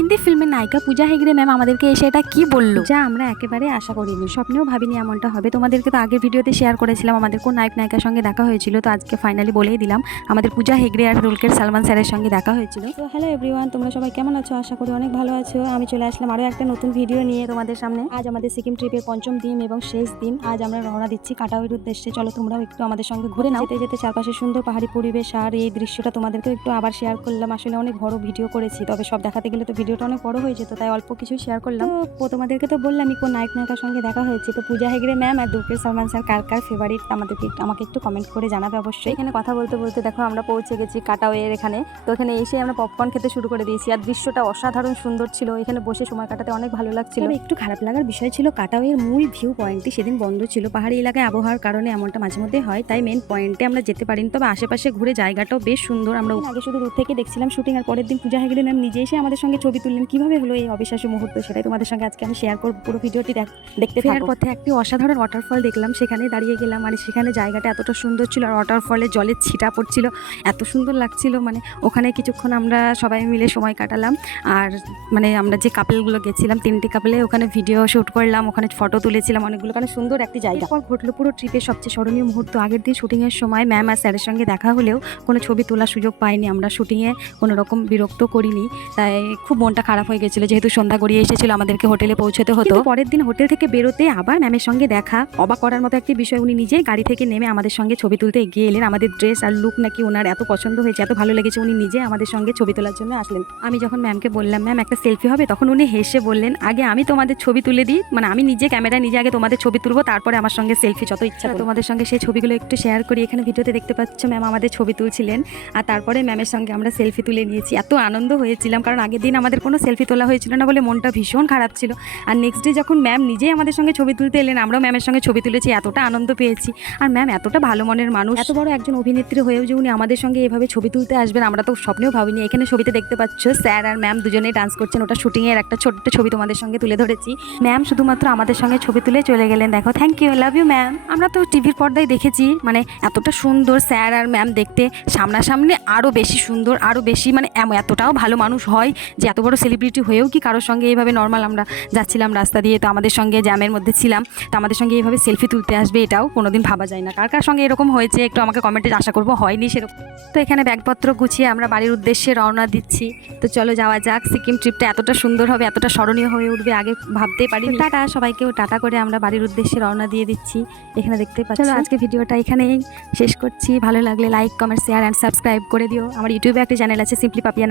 হিন্দি ফিল্মের নায়িকা পূজা হেগড়ে ম্যাম আমাদেরকে এসে এটা কি বললো, যা আমরা একেবারে আশা করিনি, স্বপ্নেও ভাবিনি এমনটা হবে। তোমাদেরকে তো আগের ভিডিওতে শেয়ার করেছিলাম আমাদের কোন নায়ক নায়িকার সঙ্গে দেখা হয়েছিল, তো আজকে ফাইনালি বলেই দিলাম আমাদের পূজা হেগড়ে আর রুলকের সালমান স্যারের সঙ্গে দেখা হয়েছিল। তো হ্যালো এভরিওয়ান, তোমরা সবাই কেমন আছো? আশা করি অনেক ভালো আছো। আমি চলে আসলাম আরও একটা নতুন ভিডিও নিয়ে তোমাদের সামনে। আজ আমাদের সিকিম ট্রিপের পঞ্চম দিন এবং শেষ দিন। আজ আমরা রওনা দিচ্ছি কাটাউয়ের উদ্দেশ্যে। চলো তোমরাও একটু আমাদের সঙ্গে ঘুরে নাও। যেতে যেতে চারপাশে সুন্দর পাহাড়ি পরিবেশ আর এই দৃশ্যটা তোমাদেরকে একটু আবার শেয়ার করলাম। আসলে অনেক বড় ভিডিও করেছি, তবে সব দেখাতে গেলে তো ভিডিওটা অনেক বড় হয়ে যেত, তাই অল্প কিছু শেয়ার করলাম। তো তোমাদেরকে তো বললামই কোন নায়ক নায়িকার সঙ্গে দেখা হয়েছে। তো পূজা হেগড়ে ম্যাম আর দুলকের সালমান স্যার কার কার ফেভারিট আমাকে একটু কমেন্ট করে জানাবে অবশ্যই। এখানে কথা বলতে বলতে দেখো আমরা পৌঁছে গেছি কাটাওয়ের এখানে। তো এখানে এসে আমরা পপকর্ন খেতে শুরু করে দিয়েছি আর দৃশ্যটা অসাধারণ সুন্দর ছিল। এখানে বসে সময় কাটাতে অনেক ভালো লাগছিল। একটু খারাপ লাগার বিষয় ছিল কাটাওয়ের মূল ভিউ পয়েন্টটি সেদিন বন্ধ ছিল। পাহাড়ি এলাকায় আবহাওয়ার কারণে এমনটা মাঝে মধ্যে হয়, তাই মেন পয়েন্টে আমরা যেতে পারিনি। তবে আশেপাশে ঘুরে জায়গাটাও বেশ সুন্দর। আমরা আগে শুধু দূর থেকে দেখছিলাম শুটিং, আর পরের দিন পূজা হেগড়ে ম্যাম নিজে এসে আমাদের সঙ্গে ছবি তুললেন। কিভাবে হলো এই অবিশ্বাস্য মুহূর্ত, সেটাই তোমাদের সঙ্গে আজকে আমি শেয়ার করব। পুরো ভিডিওটি দেখতে ফেরার পথে একটি অসাধারণ ওয়াটারফল দেখলাম, সেখানে দাঁড়িয়ে গেলাম। মানে সেখানে জায়গাটা এতটা সুন্দর ছিল আর ওয়াটারফলে জলের ছিটা পড়ছিল, এত সুন্দর লাগছিল। মানে ওখানে কিছুক্ষণ আমরা সবাই মিলে সময় কাটালাম। আর মানে আমরা যে কাপেলগুলো গেছিলাম, 3টি কাপেলে ওখানে ভিডিও শ্যুট করলাম, ওখানে ফটো তুলেছিলাম অনেকগুলো। কারণ সুন্দর একটি জায়গা। এরপর ঘটলো পুরো ট্রিপের সবচেয়ে স্মরণীয় মুহূর্ত। আগের দিন শুটিংয়ের সময় ম্যাম আর স্যারের সঙ্গে দেখা হলেও কোনো ছবি তোলার সুযোগ পাইনি। আমরা শুটিংয়ে কোনো রকম বিরক্ত করিনি, তাই খুব মনটা খারাপ হয়ে গেছিলো, যেহেতু সন্ধ্যা গড়িয়ে এসেছিল, আমাদেরকে হোটেলে পৌঁছতে হতো। পরের দিন হোটেল থেকে বেরোতে আবার ম্যামের সঙ্গে দেখা। অবাক করার মতো একটি বিষয়, উনি নিজেই গাড়ি থেকে নেমে আমাদের সঙ্গে ছবি তুলতে এগিয়ে এলেন। আমাদের ড্রেস আর লুক নাকি ওনার এত পছন্দ হয়েছে, এত ভালো লেগেছে, উনি নিজে আমাদের সঙ্গে ছবি তোলার জন্য আসলেন। আমি যখন ম্যামকে বললাম ম্যাম একটা সেলফি হবে, তখন উনি হেসে বললেন আগে আমি তোমাদের ছবি তুলে দিই, মানে আমি নিজে ক্যামেরায় নিজে আগে তোমাদের ছবি তুলবো, তারপরে আমার সঙ্গে সেলফি যত ইচ্ছা। তোমাদের সঙ্গে সেই ছবিগুলো একটু শেয়ার করি। এখানে ভিডিওতে দেখতে পাচ্ছ ম্যাম আমাদের ছবি তুলছিলেন আর তারপরে ম্যামের সঙ্গে আমরা সেলফি তুলে নিয়েছি। এত আনন্দ হয়েছিলাম, কারণ আগের দিন আমাদের কোনো সেলফি তোলা হয়েছিল না বলে মনটা ভীষণ খারাপ ছিল। আর নেক্সট ডে যখন ম্যাম নিজেই আমাদের সঙ্গে ছবি তুলতে এলেন, আমরাও ম্যামের সঙ্গে ছবি তুলেছি, এতটা আনন্দ পেয়েছি। আর ম্যাম এতটা ভালো মনের মানুষ, এত বড় একজন অভিনেত্রী হয়েও যে উনি আমাদের সঙ্গে এভাবে ছবি তুলতে আসবেন আমরা তো স্বপ্নেও ভাবিনি। এখানে ছবিতে দেখতে পাচ্ছ স্যার আর ম্যাম দুজনেই ডান্স করছেন, ওটা শুটিংয়ের একটা ছোট্ট ছবি তোমাদের সঙ্গে তুলে ধরেছি। ম্যাম শুধুমাত্র আমাদের সঙ্গে ছবি তুলে চলে গেলেন। দেখো thank you, love you ma'am. আমরা তো টিভির পর্দায় দেখেছি, মানে এতটা সুন্দর স্যার আর ম্যাম দেখতে, সামনাসামনি আরও বেশি সুন্দর, আরও বেশি মানে এতটাও ভালো মানুষ হয় যে এত বড় সেলিব্রিটি হয়েও কি কারোর সঙ্গে এইভাবে নর্মাল আমরা যাচ্ছিলাম রাস্তা দিয়ে, তো আমাদের সঙ্গে জ্যামের মধ্যে ছিলাম, তো আমাদের সঙ্গে এইভাবে সেলফি তুলতে আসবে এটাও কোনোদিন ভাবা যায় না। কার কার সঙ্গে এরকম হয়েছে একটু আমাকে কমেন্টে আশা করবো হয়নি সেরকম। তো এখানে ব্যাগপত্র গুছিয়ে আমরা বাড়ির উদ্দেশ্যে রওনা দিচ্ছি। তো চলো যাওয়া যাক। সিকিম ট্রিপটা এতটা সুন্দর হবে, এতটা স্মরণীয় হয়ে উঠবে আগে ভাবতেই পারিনি। টাটা সবাইকেও টাটা করে আমরা বাড়ির উদ্দেশ্যে রওনা দিয়ে দিচ্ছি। এখানে দেখতে পাচ্ছি। চলো আজকে ভিডিওটা এখানেই শেষ করছি। ভালো লাগলে like comment share and subscribe করে দিও। আমার ইউটিউবে একটা চ্যানেল আছে সিম্পলি পাপিয়া।